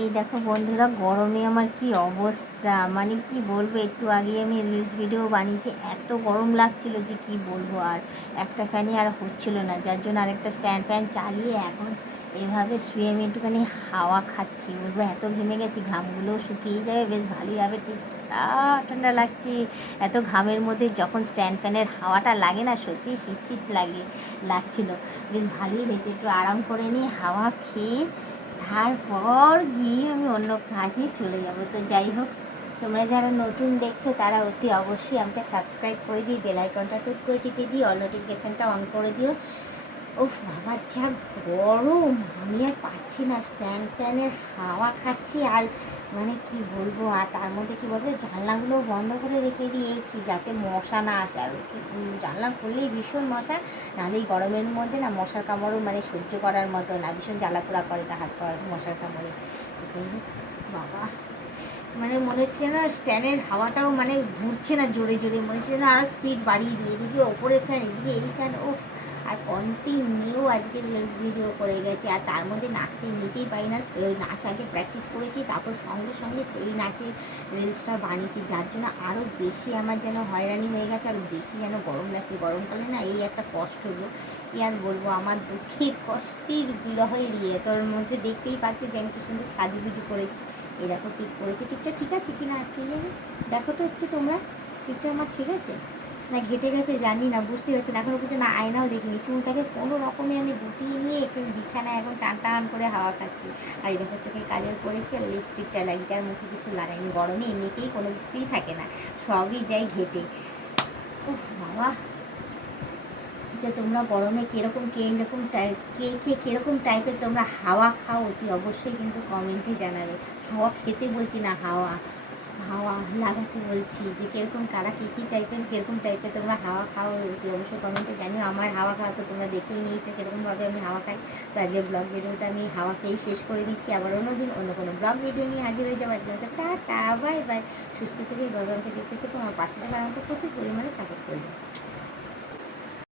এই দেখো বন্ধুরা, গরমে আমার কি অবস্থা? মানে কি বলব, একটু আগে আমি রিলস ভিডিও বানিয়েছি, এত গরম লাগছিল যে কি বলব আর একটা ফ্যানই আর হচ্ছিল না। যার জন্য আরেকটা স্ট্যান্ড ফ্যান চালিয়ে এখন এভাবে শুয়ে আমি একটুখানি হাওয়া খাচ্ছি। বলব, এত ঘেমে গেছি, ঘামগুলোও শুকিয়ে যাবে, বেশ ভালোই হবে টেস্টটা ঠান্ডা লাগছে। এত ঘামের মধ্যে যখন স্ট্যান্ড ফ্যানের হাওয়াটা লাগে না, সত্যি শীত শীত লাগে, লাগছিল। বেশ ভালোই হয়েছে, একটু আরাম করে নিই হাওয়া খেয়ে তারপর গিয়ে আমি অন্য কাজে চলে যাব। তো যাই হোক, তোমরা যারা নতুন দেখছ তারা অতি অবশ্যই আমাকে সাবস্ক্রাইব করে দিই বেলাইকনটা টুক করে টিপে দিই অল নোটিফিকেশানটা অন করে দিও। ও বাবা, যা গরম। আমি আর পাচ্ছি না, স্ট্যান্ড ফ্যানের হাওয়া খাচ্ছি আর মানে কি বলব, আর তার মধ্যে কি বলব জানলাগুলো বন্ধ করে রেখে দিয়েছি যাতে মশা না আসে। আর জানলা খুললেই ভীষণ মশা, নাহলে এই গরমের মধ্যে না মশার কামড়ও মানে সহ্য করার মতো না, ভীষণ জ্বালাপোড়া করে তা হাত পা, মশার কামড়ে। বাবা মানে মনে হচ্ছে না স্ট্যান্ডের হাওয়াটাও মানে ঘুরছে না জোরে জোরে, মনে হচ্ছে না আর স্পিড বাড়িয়ে দিয়ে এদিকে ওপরে ফ্যান এদিকে এই ফ্যান ও আর কন্টিনিউ আজকে রিলস ভিডিও করে গেছে, আর তার মধ্যে নাচতে নিতেই পারি না। ওই নাচ আগে প্র্যাকটিস করেছি, তারপর সঙ্গে সঙ্গে সেই নাচের রিলসটা বানিয়েছি, যার জন্য আরও বেশি আমার যেন হয়রানি হয়ে গেছে, আর বেশি যেন গরম লাগছে। গরমকালে না এই একটা কষ্ট গো। কী আর বলব, আমার দুঃখের কষ্টের বিরহের ইয়ে তোর মধ্যে দেখতেই পাচ্ছ যে আমি কি সুন্দর সাজুগুজু করেছি। এই দেখো টিপ করেছি। টিপটা ঠিক আছে কি না কে জানে। দেখো তো একটু তোমরা, টিপটা আমার ঠিক আছে? না, ঘেটে গেছে, জানি না, বুঝতে পারছি না। এখনও পর্যন্ত না, আয়নাও দেখিনি। চুলটাকে কোনো রকমে আমি গুটিয়ে নিয়ে একটু বিছানায় এখন টান টান করে হাওয়া খাচ্ছি। আর এই দেখো চোখে কাজল করেছি আর লিপস্টিকটা লাগিয়েছি, আর মুখে কিছু লাগাইনি। গরমে এমনিতেই কোনো কিছুই থাকে না। সবই যাই ঘেটে। ও বাবা। তো তোমরা গরমে কীরকম কে এরকম টাইপ কে কে কীরকম টাইপের তোমরা হাওয়া খাও, অতি অবশ্যই কিন্তু কমেন্টে জানাবে। হাওয়া খেতে বলছি না, হাওয়া। হাওয়া, লাগাতে বলছি যে কীরকম কারা কী কী টাইপের কীরকম টাইপের তোমরা হাওয়া খাও অতি অবশ্যই কমেন্টে জানিও। আমার হাওয়া খাওয়া তো তোমরা দেখেই নিয়েছো কীরকমভাবে আমি হাওয়া খাই। তো আজকে ব্লগ ভিডিওটা আমি হাওয়া খেয়েই শেষ করে দিচ্ছি। আবার অন্য দিন অন্য কোনো ব্লগ ভিডিও নিয়ে হাজির হয়ে যাব। আজকে টাটা বাই বাই সুস্থ থেকে গরমকে দেখতে থেকে তোমার পাশে থাকা আমাকে প্রচুর পরিমাণে সাপোর্ট করবে।